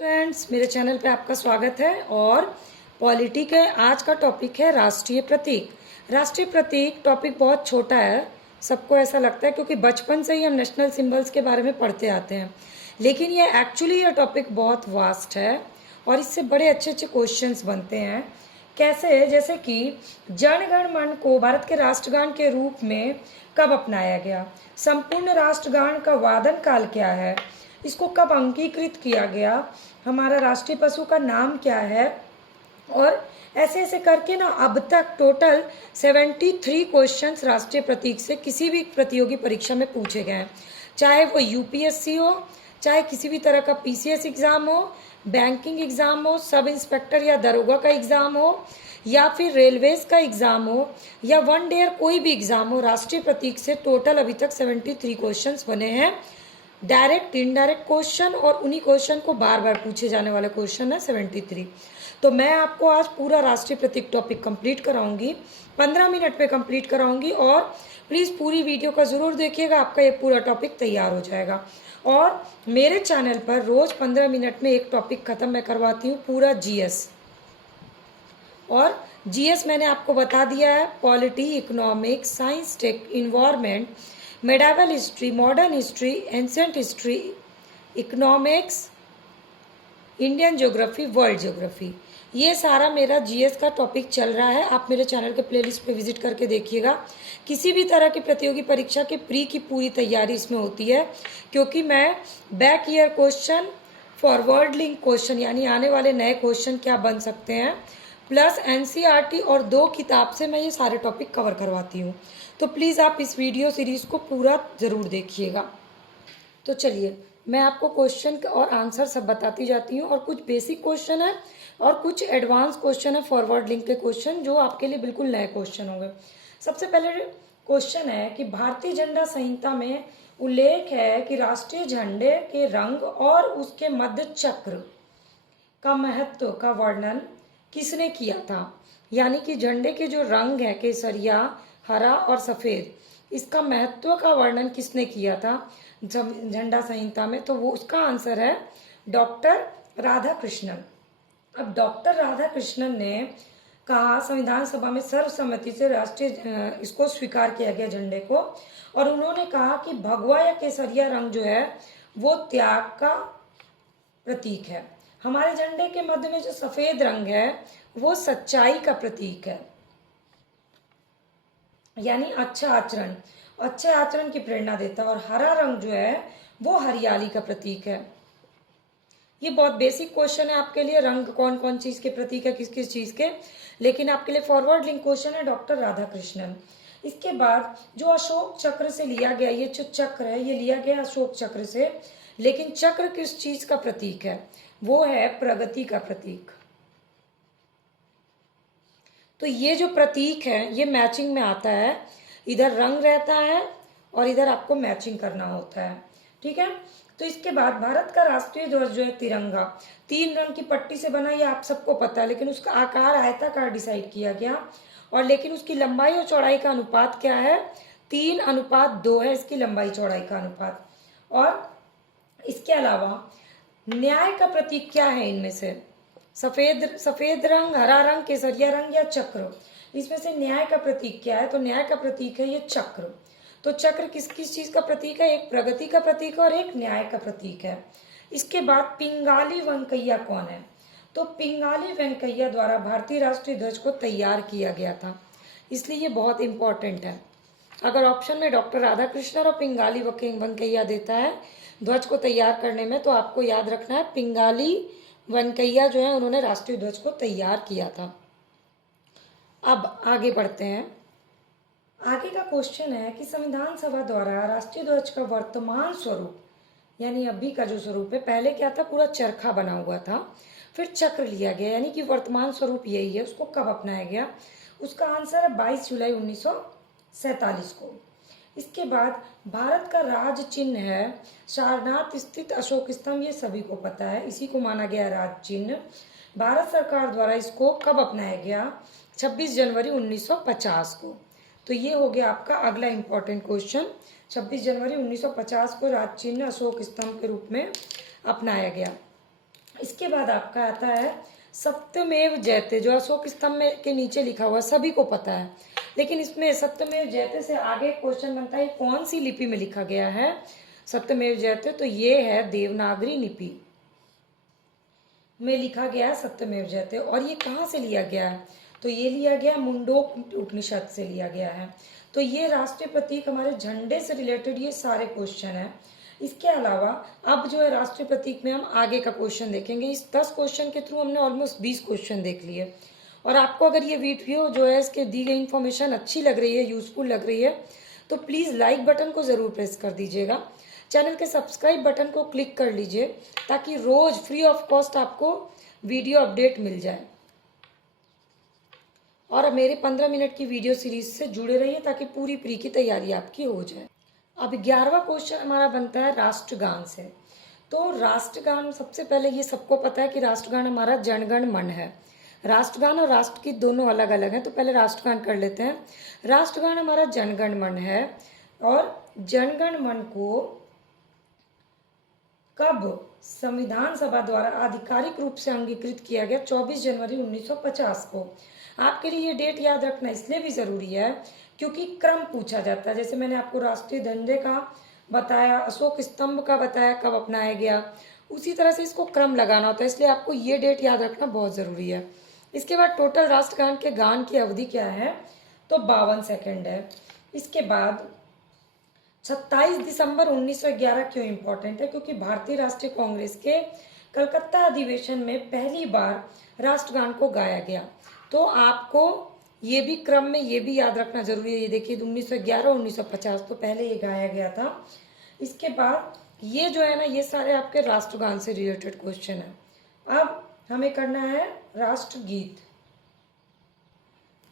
Friends, मेरे channel पे आपका स्वागत है। और पॉलिटी के आज का टॉपिक है राष्ट्रीय प्रतीक। राष्ट्रीय प्रतीक टॉपिक बहुत छोटा है, सबको ऐसा लगता है क्योंकि बचपन से ही हम नेशनल सिंबल्स के बारे में पढ़ते आते हैं, लेकिन ये एक्चुअली ये टॉपिक बहुत वास्ट है और इससे बड़े अच्छे अच्छे क्वेश्चंस बनते हैं। कैसे? जैसे कि जन गण मन को भारत के राष्ट्रगान के रूप में कब अपनाया गया? संपूर्ण राष्ट्रगान का वादन काल क्या है? इसको कब अंगीकृत किया गया? हमारा राष्ट्रीय पशु का नाम क्या है? और ऐसे ऐसे करके ना अब तक टोटल 73 क्वेश्चंस राष्ट्रीय प्रतीक से किसी भी प्रतियोगी परीक्षा में पूछे गए हैं, चाहे वो यूपीएससी हो, चाहे किसी भी तरह का पीसीएस एग्ज़ाम हो, बैंकिंग एग्ज़ाम हो, सब इंस्पेक्टर या दरोगा का एग्ज़ाम हो, या फिर रेलवेज का एग्ज़ाम हो, या वन डे कोई भी एग्ज़ाम हो। राष्ट्रीय प्रतीक से टोटल अभी तक 73 क्वेश्चंस बने हैं, डायरेक्ट इनडायरेक्ट क्वेश्चन, और उन्हीं क्वेश्चन को बार बार पूछे जाने वाला क्वेश्चन है 73। तो मैं आपको आज पूरा राष्ट्रीय प्रतीक टॉपिक कंप्लीट कराऊंगी, 15 मिनट में कंप्लीट कराऊंगी। और प्लीज़ पूरी वीडियो का ज़रूर देखिएगा, आपका ये पूरा टॉपिक तैयार हो जाएगा। और मेरे चैनल पर रोज़ 15 मिनट में एक टॉपिक ख़त्म मैं करवाती हूँ, पूरा जीएस। और जीएस मैंने आपको बता दिया है, polity, economics, science, tech, environment, medieval history, modern history, ancient history, economics, Indian geography, world geography, ये सारा मेरा जीएस का टॉपिक चल रहा है। आप मेरे चैनल के प्लेलिस्ट पे विजिट करके देखिएगा। किसी भी तरह की प्रतियोगी परीक्षा के प्री की पूरी तैयारी इसमें होती है, क्योंकि मैं back year question, forward link question यानी आने वाले नए क्वेश्चन क्या बन सकते हैं, प्लस एनसीईआरटी और 2 किताब से मैं ये सारे टॉपिक कवर करवाती हूँ। तो प्लीज़ आप इस वीडियो सीरीज़ को पूरा ज़रूर देखिएगा। तो चलिए मैं आपको क्वेश्चन और आंसर सब बताती जाती हूँ, और कुछ बेसिक क्वेश्चन है और कुछ एडवांस क्वेश्चन है, फॉरवर्ड लिंक के क्वेश्चन जो आपके लिए बिल्कुल नए क्वेश्चन होंगे। सबसे पहले क्वेश्चन है कि भारतीय झंडा संहिता में उल्लेख है कि राष्ट्रीय झंडे के रंग और उसके मध्य चक्र का महत्व का वर्णन किसने किया था? यानी कि झंडे के जो रंग है, केसरिया, हरा और सफ़ेद, इसका महत्व का वर्णन किसने किया था झंडा संहिता में? तो वो उसका आंसर है डॉक्टर राधाकृष्णन। अब डॉक्टर राधाकृष्णन ने कहा, संविधान सभा में सर्वसम्मति से राष्ट्रीय इसको स्वीकार किया गया झंडे को, और उन्होंने कहा कि भगवा या केसरिया रंग जो है वो त्याग का प्रतीक है। हमारे झंडे के मध्य में जो सफेद रंग है वो सच्चाई का प्रतीक है, यानी अच्छे आचरण की प्रेरणा देता है। और हरा रंग जो है वो हरियाली का प्रतीक है। ये बहुत बेसिक क्वेश्चन है आपके लिए, रंग कौन कौन चीज के प्रतीक है, किस किस चीज के, लेकिन आपके लिए फॉरवर्ड लिंक क्वेश्चन है डॉक्टर राधाकृष्णन। इसके बाद जो अशोक चक्र से लिया गया, ये जो चक्र है ये लिया गया अशोक चक्र से, लेकिन चक्र किस चीज का प्रतीक है? वो है प्रगति का प्रतीक। तो ये जो प्रतीक है ये मैचिंग में आता है, इधर रंग रहता है और इधर आपको मैचिंग करना होता है, ठीक है। तो इसके बाद भारत का राष्ट्रीय ध्वज जो है तिरंगा, 3 रंग की पट्टी से बना, ये आप सबको पता है, लेकिन उसका आकार आयताकार डिसाइड किया गया। और लेकिन उसकी लंबाई और चौड़ाई का अनुपात क्या है? 3:2 है इसकी लंबाई चौड़ाई का अनुपात। और इसके अलावा न्याय का प्रतीक क्या है इनमें से? सफेद रंग, हरा रंग, केसरिया रंग या चक्र? इसमें से न्याय का प्रतीक क्या है? तो न्याय का प्रतीक है ये चक्र। तो चक्र किस किस चीज का प्रतीक है? एक प्रगति का प्रतीक है और एक न्याय का प्रतीक है। इसके बाद पिंगाली वेंकैया कौन है? तो पिंगाली वेंकैया द्वारा भारतीय राष्ट्रीय ध्वज को तैयार किया गया था, इसलिए ये बहुत इंपॉर्टेंट है। अगर ऑप्शन में डॉक्टर राधाकृष्णन और पिंगाली वेंकैया देता है ध्वज को तैयार करने में, तो आपको याद रखना है पिंगाली वेंकैया जो है उन्होंने राष्ट्रीय ध्वज को तैयार किया था। अब आगे बढ़ते हैं। आगे का क्वेश्चन है कि संविधान सभा द्वारा राष्ट्रीय ध्वज का वर्तमान स्वरूप, यानी अभी का जो स्वरूप है, पहले क्या था? पूरा चरखा बना हुआ था, फिर चक्र लिया गया, यानी कि वर्तमान स्वरूप यही है। उसको कब अपनाया गया? उसका आंसर है 22 जुलाई 1947 को। इसके बाद भारत का राज चिन्ह है सारनाथ स्थित अशोक स्तंभ, ये सभी को पता है, इसी को माना गया राज चिन्ह। भारत सरकार द्वारा इसको कब अपनाया गया? 26 जनवरी 1950 को। तो ये हो गया आपका अगला इंपॉर्टेंट क्वेश्चन। 26 जनवरी 1950 को राज चिन्ह अशोक स्तंभ के रूप में अपनाया गया। इसके बाद आपका आता है सत्यमेव जयते, जो अशोक स्तंभ में के नीचे लिखा हुआ सभी को पता है, लेकिन इसमें सत्यमेव जयते से आगे क्वेश्चन बनता है कौन सी लिपि में लिखा गया है सत्यमेव जयते, तो ये है देवनागरी लिपि में लिखा गया है सत्यमेव जयते। और ये कहाँ से लिया गया है, तो ये लिया गया मुंडोक उपनिषद से लिया गया है। तो ये राष्ट्रीय प्रतीक हमारे झंडे से रिलेटेड ये सारे क्वेश्चन हैं। इसके अलावा अब जो है राष्ट्रीय प्रतीक में हम आगे का क्वेश्चन देखेंगे। इस 10 क्वेश्चन के थ्रू हमने ऑलमोस्ट 20 क्वेश्चन देख लिए। और आपको अगर ये वीडियो जो है इसके दी गई इन्फॉर्मेशन अच्छी लग रही है, यूजफुल लग रही है, तो प्लीज़ लाइक बटन को ज़रूर प्रेस कर दीजिएगा। चैनल के सब्सक्राइब बटन को क्लिक कर लीजिए ताकि रोज़ फ्री ऑफ कॉस्ट आपको वीडियो अपडेट मिल जाए। और मेरे 15 मिनट की वीडियो सीरीज से जुड़े रहिए ताकि पूरी प्री की तैयारी आपकी हो जाए। अब 11वां क्वेश्चन हमारा बनता है राष्ट्रगान से। तो राष्ट्रगान सबसे पहले ये सबको पता है कि राष्ट्रगान हमारा जनगण मन है। राष्ट्रगान और राष्ट्रगीत दोनों अलग अलग हैं, तो पहले राष्ट्रगान कर लेते हैं। राष्ट्रगान हमारा जनगण मन है और जनगण मन को कब संविधान सभा द्वारा आधिकारिक रूप से अंगीकृत किया गया, 24 जनवरी 1950 को। आपके लिए ये डेट याद रखना इसलिए भी ज़रूरी है क्योंकि क्रम पूछा जाता है। जैसे मैंने आपको राष्ट्रीय झंडे का बताया, अशोक स्तंभ का बताया कब अपनाया गया, उसी तरह से इसको क्रम लगाना होता है, इसलिए आपको ये डेट याद रखना बहुत ज़रूरी है। इसके बाद टोटल राष्ट्रगान के गान की अवधि क्या है, तो 52 सेकेंड है। इसके बाद 27 दिसंबर 1911 क्यों इम्पोर्टेंट है, क्योंकि भारतीय राष्ट्रीय कांग्रेस के कलकत्ता अधिवेशन में पहली बार राष्ट्रगान को गाया गया। तो आपको ये भी क्रम में ये भी याद रखना जरूरी है। ये देखिए 1911 1950 तो पहले ये गाया गया था। इसके बाद ये जो है ना, ये सारे आपके राष्ट्रगान से रिलेटेड क्वेश्चन है। अब हमें करना है राष्ट्रगीत।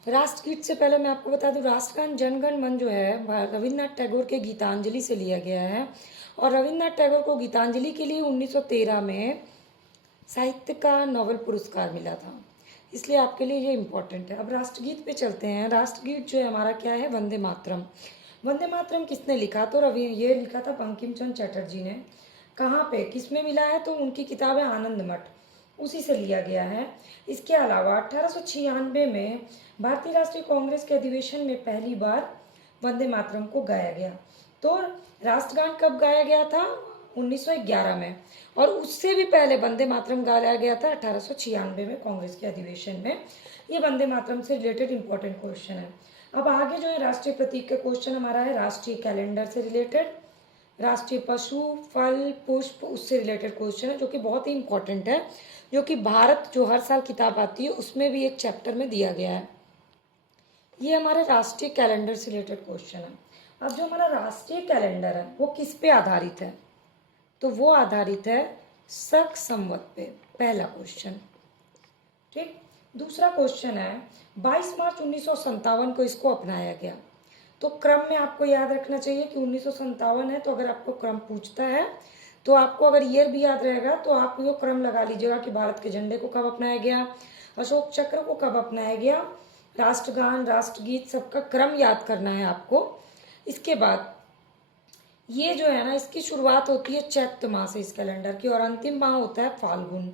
राष्ट्रगीत से पहले मैं आपको बता दूं, राष्ट्रगान जनगण मन जो है रविन्द्रनाथ टैगोर के गीतांजलि से लिया गया है। और रविन्द्रनाथ टैगोर को गीतांजलि के लिए 1913 में साहित्य का नोबेल पुरस्कार मिला था, इसलिए आपके लिए ये इम्पोर्टेंट है। अब राष्ट्रगीत पे चलते हैं। राष्ट्रगीत जो है हमारा क्या है, वंदे मातरम। वंदे मातरम किसने लिखा, तो ये लिखा था बंकिम चंद्र चटर्जी ने। कहाँ पे किस में मिला है, तो उनकी किताब है आनंद मठ, उसी से लिया गया है। इसके अलावा 1896 में भारतीय राष्ट्रीय कांग्रेस के अधिवेशन में पहली बार वंदे मातरम को गाया गया। तो राष्ट्रगान कब गाया गया था, 1911 में। और उससे भी पहले वंदे मातरम गाया गया था 1896 में कांग्रेस के अधिवेशन में। ये वंदे मातरम से रिलेटेड इंपॉर्टेंट क्वेश्चन है। अब आगे जो है राष्ट्रीय प्रतीक का क्वेश्चन हमारा है राष्ट्रीय कैलेंडर से रिलेटेड। राष्ट्रीय पशु फल पुष्प उससे रिलेटेड क्वेश्चन है जो कि बहुत ही इंपॉर्टेंट है, जो कि भारत जो हर साल किताब आती है उसमें भी एक चैप्टर में दिया गया है। ये हमारे राष्ट्रीय कैलेंडर से रिलेटेड क्वेश्चन है। अब जो हमारा राष्ट्रीय कैलेंडर है वो किस पे आधारित है, तो वो आधारित है शक संवत पे, पहला क्वेश्चन। ठीक, दूसरा क्वेश्चन है 22 मार्च 1957 को इसको अपनाया गया। तो क्रम में आपको याद रखना चाहिए कि 1957 है, तो अगर आपको क्रम पूछता है तो आपको अगर ईयर भी याद रहेगा तो आप वो क्रम लगा लीजिएगा कि भारत के झंडे को कब अपनाया गया, अशोक चक्र को कब अपनाया गया, राष्ट्रगान राष्ट्रगीत सबका क्रम याद करना है आपको। इसके बाद ये जो है ना, इसकी शुरुआत होती है चैत्र माह से इस कैलेंडर की, और अंतिम माह होता है फाल्गुन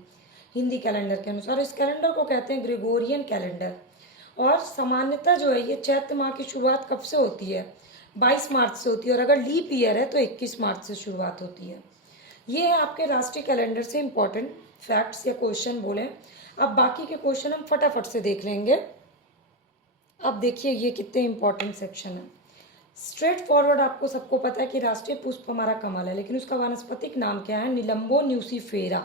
हिंदी कैलेंडर के अनुसार। इस कैलेंडर को कहते हैं ग्रेगोरियन कैलेंडर। और सामान्यतः जो है ये चैत्र माह की शुरुआत कब से होती है, 22 मार्च से होती है, और अगर लीप ईयर है तो 21 मार्च से शुरुआत होती है। ये है आपके राष्ट्रीय कैलेंडर से इंपॉर्टेंट फैक्ट्स या क्वेश्चन बोले। अब बाकी के क्वेश्चन हम फटाफट से देख लेंगे। अब देखिए ये कितने इंपॉर्टेंट सेक्शन है। स्ट्रेट फॉरवर्ड आपको सबको पता है कि राष्ट्रीय पुष्प हमारा कमल है, लेकिन उसका वानस्पतिक नाम क्या है, निलंबो न्यूसीफेरा।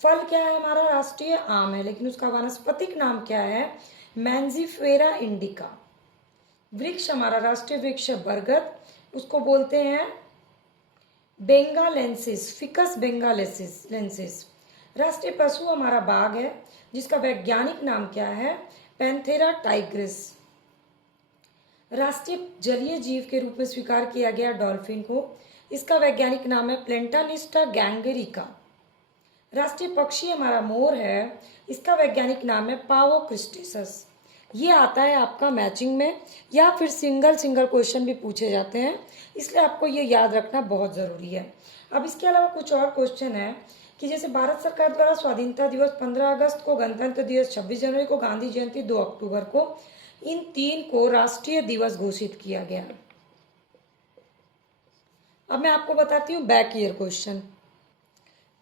फल क्या है हमारा, राष्ट्रीय आम है, लेकिन उसका वानस्पतिक नाम क्या है, मैंजीफेरा इंडिका। वृक्ष हमारा राष्ट्रीय वृक्ष बरगद, उसको बोलते हैं बेंगालेंसिस, फिकस बेंगालेंसिस। राष्ट्रीय पशु हमारा बाघ है, जिसका वैज्ञानिक नाम क्या है, पैंथेरा टाइग्रिस। राष्ट्रीय जलीय जीव के रूप में स्वीकार किया गया डॉल्फिन को, इसका वैज्ञानिक नाम है प्लेंटानिस्टा गैंगेरिका। राष्ट्रीय पक्षी हमारा मोर है, इसका वैज्ञानिक नाम है पावो क्रिस्टेसस। ये आता है आपका मैचिंग में, या फिर सिंगल क्वेश्चन भी पूछे जाते हैं, इसलिए आपको ये याद रखना बहुत ज़रूरी है। अब इसके अलावा कुछ और क्वेश्चन है कि जैसे भारत सरकार द्वारा स्वाधीनता दिवस 15 अगस्त को, गणतंत्र दिवस 26 जनवरी को, गांधी जयंती 2 अक्टूबर को, इन 3 को राष्ट्रीय दिवस घोषित किया गया। अब मैं आपको बताती हूँ back year question.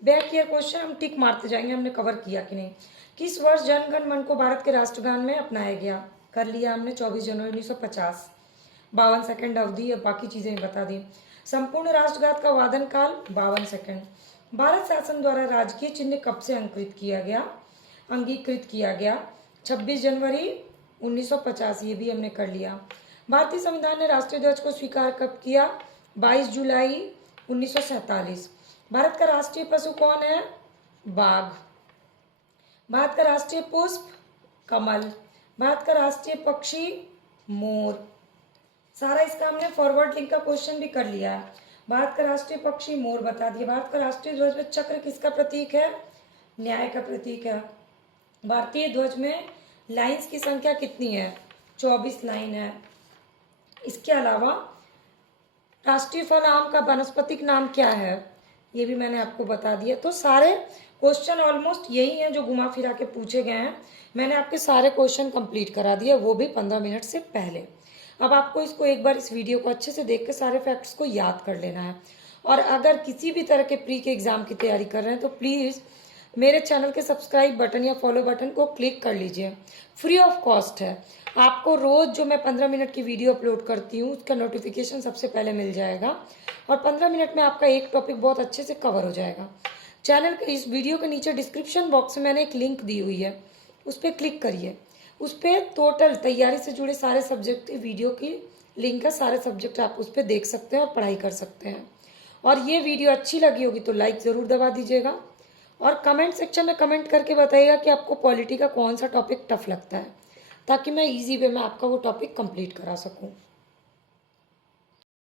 Back year question हम टिक मारते जाएंगे हमने कवर किया कि नहीं। किस वर्ष जन गण मन को भारत के राष्ट्रगान में अपनाया गया? कर लिया हमने 24 जनवरी 1950। 52 सेकंड अवधि, अब बाकी चीजें बता दी। संपूर्ण राष्ट्रगान का वादन काल 52 सेकंड। भारत शासन द्वारा राजकीय चिन्ह कब से अंगीकृत किया गया? 26 जनवरी 1950, ये भी हमने कर लिया। भारतीय संविधान ने राष्ट्रीय ध्वज को स्वीकार कब किया? 22 जुलाई 1947। भारत का राष्ट्रीय पशु कौन है? बाघ। भारत का राष्ट्रीय पुष्प कमल। भारत का राष्ट्रीय पक्षी मोर। सारा इसका हमने फॉरवर्ड लिंक का क्वेश्चन भी कर लिया है। भारत का राष्ट्रीय पक्षी मोर बता दिया। भारत का राष्ट्रीय ध्वज में चक्र किसका प्रतीक है? न्याय का प्रतीक है। भारतीय ध्वज में लाइंस की संख्या कितनी है? 24 लाइन है। इसके अलावा राष्ट्रीय फल आम का वानस्पतिक नाम क्या है? ये भी मैंने आपको बता दिया। तो सारे क्वेश्चन ऑलमोस्ट यही हैं जो घुमा फिरा के पूछे गए हैं। मैंने आपके सारे क्वेश्चन कंप्लीट करा दिया, वो भी 15 मिनट से पहले। अब आपको इसको एक बार इस वीडियो को अच्छे से देख के सारे फैक्ट्स को याद कर लेना है। और अगर किसी भी तरह के प्री के एग्जाम की तैयारी कर रहे हैं तो प्लीज़ मेरे चैनल के सब्सक्राइब बटन या फॉलो बटन को क्लिक कर लीजिए। फ्री ऑफ कॉस्ट है। आपको रोज़ जो मैं 15 मिनट की वीडियो अपलोड करती हूँ उसका नोटिफिकेशन सबसे पहले मिल जाएगा और 15 मिनट में आपका एक टॉपिक बहुत अच्छे से कवर हो जाएगा। चैनल के इस वीडियो के नीचे डिस्क्रिप्शन बॉक्स में मैंने एक लिंक दी हुई है, उस पर क्लिक करिए। उस पर टोटल तैयारी से जुड़े सारे सब्जेक्ट की वीडियो की लिंक है। सारे सब्जेक्ट आप उस पर देख सकते हैं और पढ़ाई कर सकते हैं। और ये वीडियो अच्छी लगी होगी तो लाइक ज़रूर दबा दीजिएगा और कमेंट सेक्शन में कमेंट करके बताइएगा कि आपको पॉलिटी का कौन सा टॉपिक टफ लगता है, ताकि मैं इजी वे में आपका वो टॉपिक कंप्लीट करा सकूं।